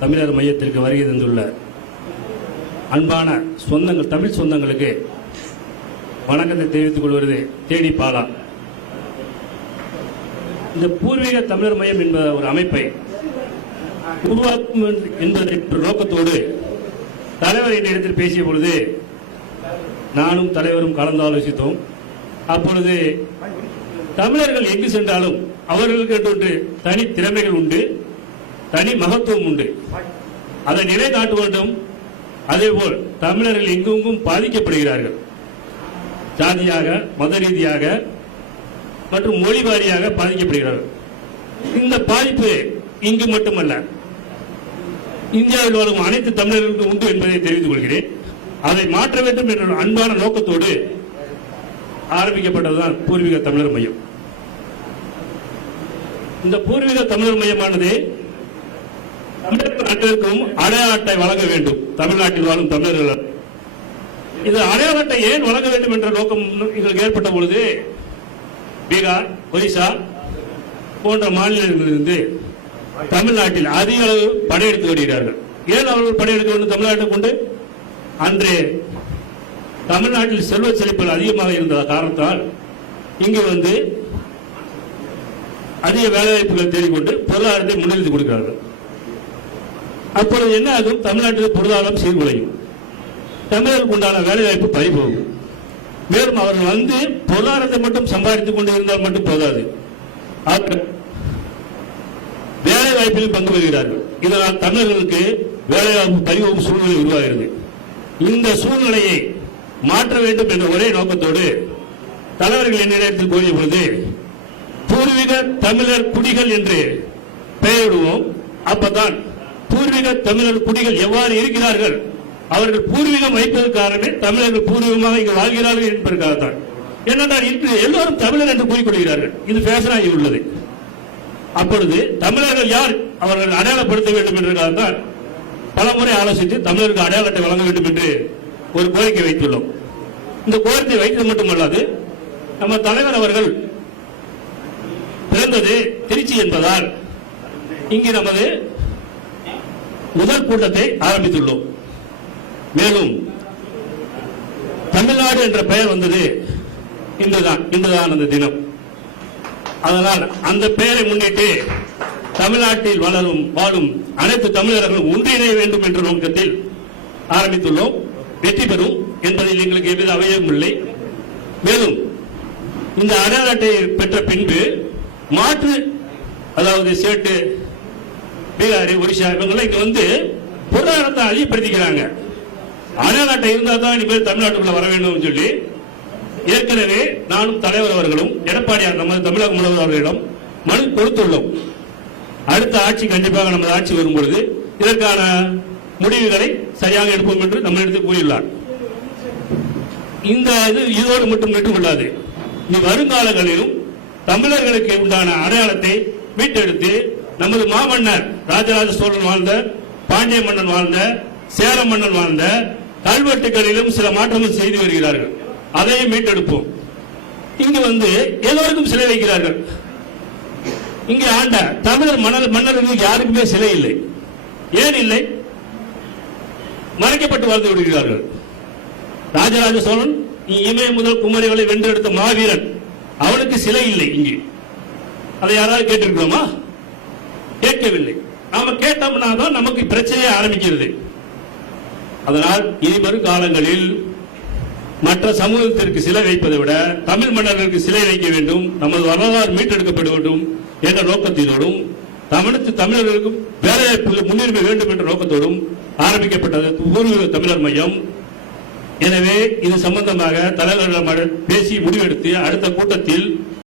தமிழர் மையத்திற்கு வருகை தந்துள்ள அன்பான சொந்தங்கள் தமிழ் சொந்தங்களுக்கு வணக்கத்தை தெரிவித்துக் கொள்வது தேடி பாலா. இந்த பூர்வீக தமிழர் மையம் என்ற ஒரு அமைப்பை உருவாக்கும் என்பதை நோக்கத்தோடு தலைவர் என்னிடத்தில் பேசிய பொழுது நானும் தலைவரும் கலந்து ஆலோசித்தோம். அப்பொழுது தமிழர்கள் எங்கு சென்றாலும் அவர்களுக்கு என்று தனி திறமைகள் உண்டு. தனி மகத்துவம் உண்டு. அதை நிலைநாட்ட வேண்டும் அதேபோல் தமிழர்கள் எங்கெங்கும் பாதிக்கப்படுகிறார்கள். ஜாதியாக மத ரீதியாக மற்றும் மொழி வாரியாக பாதிக்கப்படுகிறார்கள். இந்த பாதிப்பு இங்கு மட்டுமல்ல இந்தியாவில் வாழும் அனைத்து தமிழர்களுக்கும் உண்டு என்பதை தெரிவித்துக் கொள்கிறேன். அதை மாற்ற வேண்டும் என்ற அன்பான நோக்கத்தோடு ஆரம்பிக்கப்பட்டதுதான் பூர்வீக தமிழர் மையம். இந்த பூர்வீக தமிழர் மையமானது தமிழக அடையாள அட்டை வழங்க வேண்டும். தமிழ்நாட்டில் வாழும் தமிழர்கள். இது அடையாள அட்டை ஏன் வழங்க வேண்டும் என்ற நோக்கம் எங்களுக்கு ஏற்பட்ட பொழுது பீகார் ஒரிசா போன்ற மாநிலங்களிலிருந்து தமிழ்நாட்டில் அதிக அளவு படையெடுத்து வருகிறார்கள். ஏன் அவர்கள் படையெடுக்க வேண்டும் தமிழ்நாட்டை கொண்டு? அன்று தமிழ்நாட்டில் செல்வ செழிப்புகள் அதிகமாக இருந்த காரணத்தால் இங்கு வந்து அதிக வேலைவாய்ப்புகள் தேடிக்கொண்டு பொருளாதாரத்தை முன்னெடுத்து கொடுக்கிறார்கள். அப்பொழுது என்ன ஆகும்? தமிழ்நாட்டில் பொருளாதாரம் சீர்குலையும். தமிழர்களுக்கு உண்டான வேலைவாய்ப்பு பறிபோகும். மேலும் அவர்கள் வந்து பொருளாதாரத்தை மட்டும் சம்பாதித்துக் கொண்டு இருந்தால் மட்டும் போதாது. வேலை வாய்ப்பில் பங்கு பெறுகிறார்கள். இதனால் தமிழர்களுக்கு வேலைவாய்ப்பு பறிவோம் சூழ்நிலை உருவாகிறது. இந்த சூழ்நிலையை மாற்ற வேண்டும் என்ற ஒரே நோக்கத்தோடு தலைவர்கள் என்னிடத்தில் கூறிய பொழுது பூர்வீக தமிழர் குடிகள் என்று பெயரிடுவோம். அப்பதான் பூர்வீக தமிழர் குடிகள் எவ்வாறு இருக்கிறார்கள்? அவர்கள் பூர்வீகம் வைப்பதற்கு காரணமே தமிழர்கள் பூர்வீகமாக இங்கு வாழ்கிறார்கள் என்பதற்காகத்தான் ஏனென்றால் இன்று எல்லோரும் தமிழர் என்று கூறிக்கொள்கிறார்கள் இது பேசனாகி உள்ளது. அப்பொழுது தமிழர்கள் யார்? அவர்கள் அடையாளப்படுத்த வேண்டும் என்பதற்காகத்தான் பல முறை ஆலோசித்து தமிழருக்கு அடையாளத்தை வழங்க வேண்டும் என்று ஒரு கோரிக்கை வைத்துள்ளோம். இந்த கோரிக்கை வைத்தது மட்டுமல்லாது நம்ம தலைவர் அவர்கள் பிறந்தது திருச்சி என்பதால் இங்கு நமது முதல் கூட்டத்தை ஆரம்பித்துள்ளோம். மேலும் தமிழ்நாடு என்ற பெயர் வந்தது இன்றுதான் இன்றுதான் அந்த தினம். அதனால் அந்த பெயரை முன்னிட்டு தமிழ்நாட்டில் வளரும் வாழும் அனைத்து தமிழர்களும் ஒன்றிணைய வேண்டும் என்ற நோக்கத்தில் ஆரம்பித்துள்ளோம். வெற்றி பெறும் என்பதில் எங்களுக்கு எவ்வித அவயம் இல்லை. மேலும் இந்த அடையாள அட்டையை பெற்ற பின்பு மாற்று அதாவது சேட்டு பீகார் ஒடிஷா இவங்கெல்லாம் இங்க வந்து பொருளாதாரத்தை அதிகப்படுத்திக்கிறாங்க. அடையாள அட்டை இருந்தா தான் இனிமேல் தமிழ்நாட்டுக்குள்ள வர வேண்டும் சொல்லி ஏற்கனவே நானும் தலைவர் அவர்களும் எடப்பாடியார் நமது தமிழக முதல்வர் அவர்களிடம் மனு கொடுத்துள்ளோம். அடுத்த ஆட்சி கண்டிப்பாக நமது ஆட்சி வரும் பொழுது இதற்கான முடிவுகளை சரியாக எடுப்போம் என்று நம்மளிடத்தில் கூறியுள்ளார். இந்த இது இதோடு மட்டும் நின்று கொள்ளாது. வருங்காலங்களிலும் தமிழர்களுக்கு உண்டான அடையாளத்தை மீட்டெடுத்து நமது மாமன்னர் ராஜராஜ சோழன் வாழ்ந்த பாண்டிய மன்னன் வாழ்ந்த சேர மன்னன் வாழ்ந்த கல்வெட்டுகளிலும் சில மாற்றங்கள் செய்து வருகிறார்கள். அதையும் மீட்டெடுப்போம். இங்கு வந்து எல்லோருக்கும் சிலை வைக்கிறார்கள். இங்கே ஆண்ட தமிழர் மன்னர் மன்னர்களுக்கு யாருக்குமே சிலை இல்லை. ஏன் இல்லை? மறைக்கப்பட்டு வாழ்ந்து விடுகிறார்கள். ராஜராஜ சோழன் நீ இமய முதல் குமரிகளை வென்றெடுத்த மாவீரன். அவனுக்கு சிலை இல்லை இங்கு. அதை யாராவது கேட்டிருக்கிறோமா? கேட்கவில்லை. நாம கேட்டோம்னா தான் நமக்கு பிரச்சனையே ஆரம்பிக்கிறது. அதனால் இனி வரும் காலங்களில் மற்ற சமூகத்திற்கு சிலை வைப்பதை விட தமிழ் மன்னர்களுக்கு சிலை வைக்க வேண்டும் நமது வரலாறு மீட்டெடுக்கப்பட வேண்டும் என்ற நோக்கத்தினோடும் தமிழத்து தமிழர்களுக்கும் வேலைவாய்ப்பு முன்னுரிமை வேண்டும் என்ற நோக்கத்தோடும் ஆரம்பிக்கப்பட்டது பூர்வீக தமிழர் மையம். எனவே இது சம்பந்தமாக தலைவர்களிடம் பேசி முடிவெடுத்து அடுத்த கூட்டத்தில்